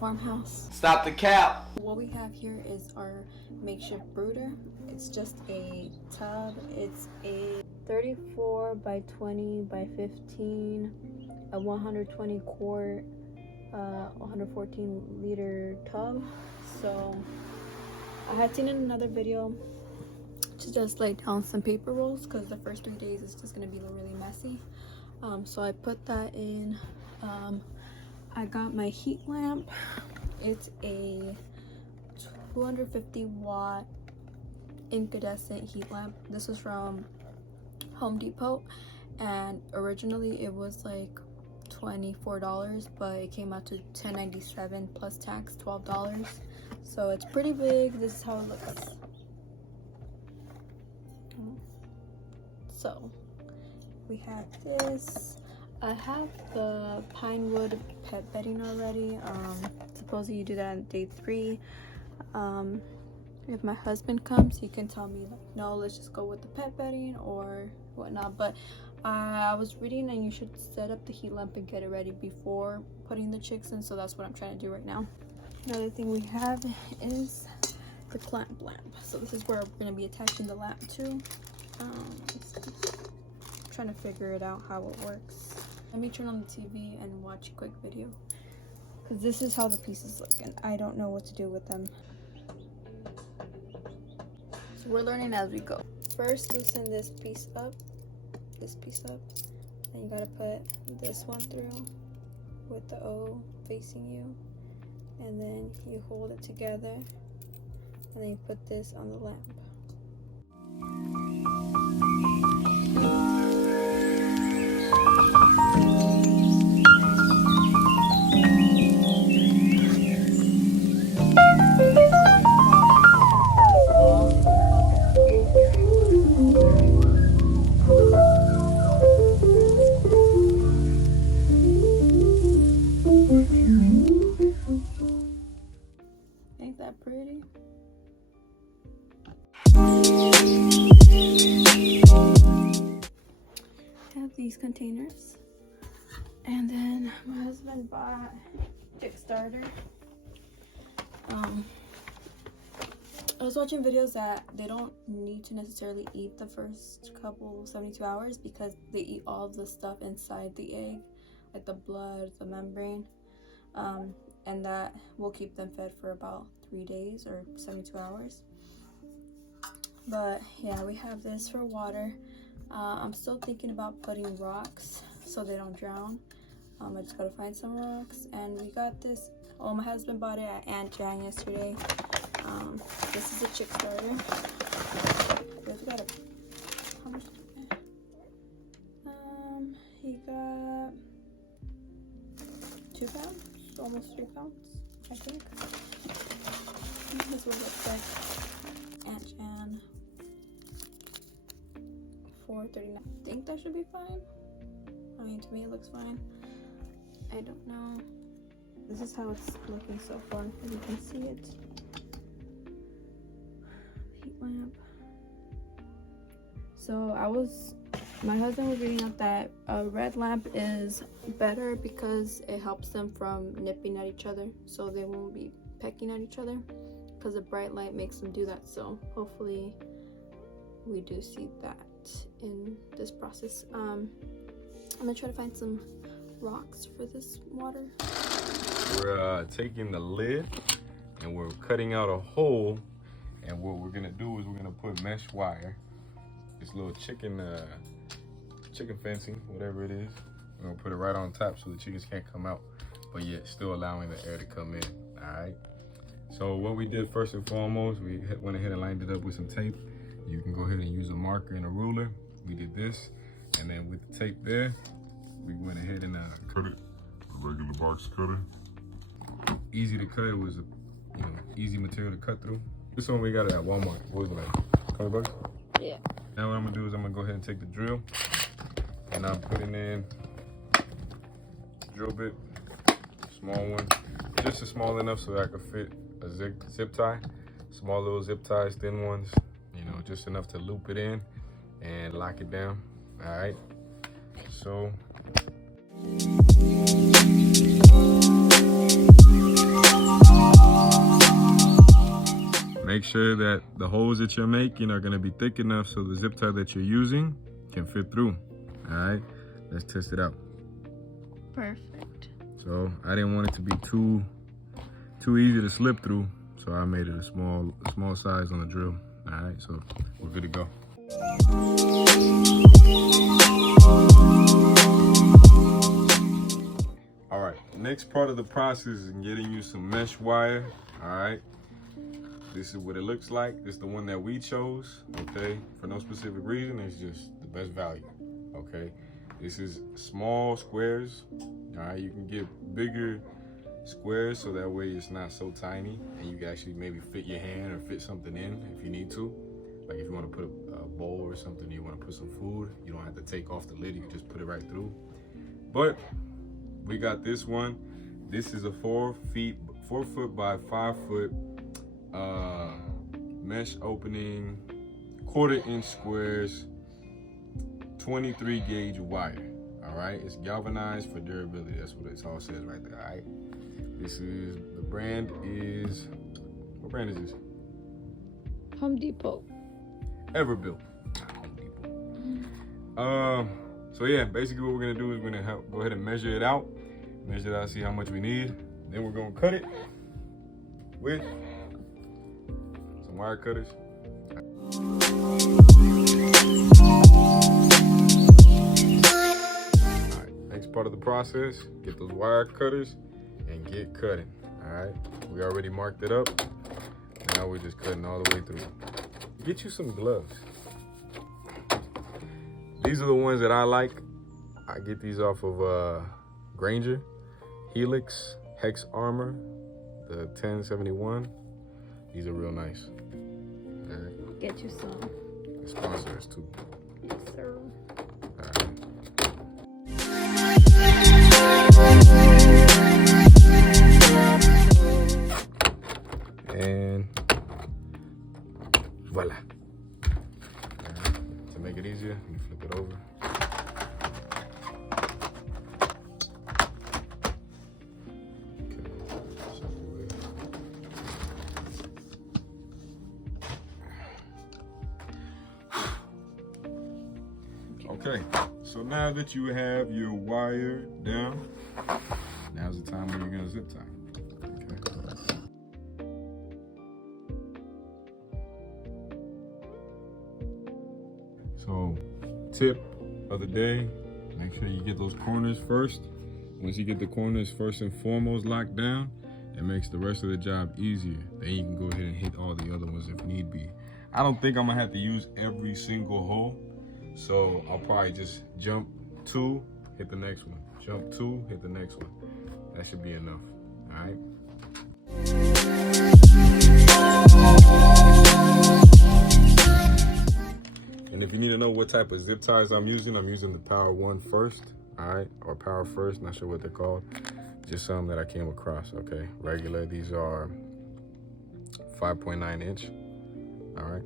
farmhouse. Stop the cap. What we have here is our makeshift brooder. It's just a tub. It's a 34 by 20 by 15, a 120 quart, 114 liter tub. So I had seen in another video to just lay down some paper rolls because the first 3 days is just going to be really messy. So I put that in. I got my heat lamp. It's a 250 watt incandescent heat lamp. This is from Home Depot, and originally it was like $24, but it came out to $10.97 plus tax, $12. So it's pretty big. This is how it looks. So we have this. I have the pine wood pet bedding already. Supposedly you do that on day 3. If my husband comes, he can tell me like, no, let's just go with the pet bedding or whatnot. But I was reading, and you should set up the heat lamp and get it ready before putting the chicks in. So that's what I'm trying to do right now. Another thing we have is the clamp lamp. So this is where we're going to be attaching the lamp to. Trying to figure it out how it works. Let me turn on the TV and watch a quick video, because this is how the pieces look and I don't know what to do with them. So we're learning as we go. First, loosen this piece up, and you gotta put this one through with the O facing you, and then you hold it together, and then you put this on the lamp. Ain't that pretty? I have these containers, and then my husband bought Kickstarter. I was watching videos that they don't need to necessarily eat the first couple 72 hours because they eat all of the stuff inside the egg, like the blood, the membrane, and that will keep them fed for about 3 days or 72 hours. But yeah, we have this for water. I'm still thinking about putting rocks so they don't drown. I just gotta find some rocks, and we got this. Oh, my husband bought it at Aunt Jan yesterday. This is a chick starter. We've got how much did he get? He got 2 pounds, almost 3 pounds, I think. This was like Aunt Jan, $4.39. I think that should be fine. I mean, to me it looks fine. I don't know. This is how it's looking so far. As you can see it. Heat lamp. So my husband was reading out that a red lamp is better because it helps them from nipping at each other, so they won't be pecking at each other, because the bright light makes them do that. So hopefully we do see that in this process. I'm gonna try to find some rocks for this water. We're taking the lid and we're cutting out a hole, and what we're gonna do is we're gonna put mesh wire, this little chicken fencing, whatever it is. We're gonna put it right on top so the chickens can't come out, but yet still allowing the air to come in. All right. So what we did first and foremost, we went ahead and lined it up with some tape. You can go ahead and use a marker and a ruler. We did this, and then with the tape there, we went ahead and cut it with a regular box cutter. Easy to cut. It was easy material to cut through. This one we got it at Walmart. What was it like? $20? Yeah. Now what I'm gonna do is I'm gonna go ahead and take the drill, and I'm putting in drill bit, small one, just small enough so that I could fit a zip tie. Small little zip ties, thin ones, just enough to loop it in and lock it down. All right. So make sure that the holes that you're making are gonna be thick enough so the zip tie that you're using can fit through. All right, let's test it out. Perfect. So I didn't want it to be too easy to slip through, so I made it a small size on the drill. All right, so we're good to go. All right, next part of the process is getting you some mesh wire. All right, this is what it looks like. This is the one that we chose, okay? For no specific reason, it's just the best value, okay? This is small squares, all right? You can get bigger squares so that way it's not so tiny and you can actually maybe fit your hand or fit something in if you need to. Like if you want to put a bowl or something, you want to put some food, you don't have to take off the lid, you can just put it right through. But we got this one. This is a 4 foot by 5 foot mesh opening, 1/4 inch squares, 23 gauge wire. All right, it's galvanized for durability. That's what it all says right there. All right, this is the brand is, what brand is this? Home Depot. Everbuilt. Home Depot. So yeah, basically what we're gonna do is we're gonna go ahead and measure it out, see how much we need. Then we're gonna cut it with some wire cutters. Next part of the process, get those wire cutters and get cutting. All right, we already marked it up. Now we're just cutting all the way through. Get you some gloves. These are the ones that I like. I get these off of Granger, Helix, Hex Armor, the 1071. These are real nice. All right. Get you some. They sponsor us too. Yes, sir. All right. And voila. Right. To make it easier, let me flip it over. Okay, so now that you have your wire down, now's the time when you're gonna zip tie. Okay. So, tip of the day, make sure you get those corners first. Once you get the corners first and foremost locked down, it makes the rest of the job easier. Then you can go ahead and hit all the other ones if need be. I don't think I'm gonna have to use every single hole. So I'll probably just jump 2, hit the next one. Jump 2, hit the next one. That should be enough, all right? And if you need to know what type of zip ties I'm using the Power 1 First, all right? Or Power First, not sure what they're called. Just some that I came across, okay? Regular, these are 5.9 inch, all right?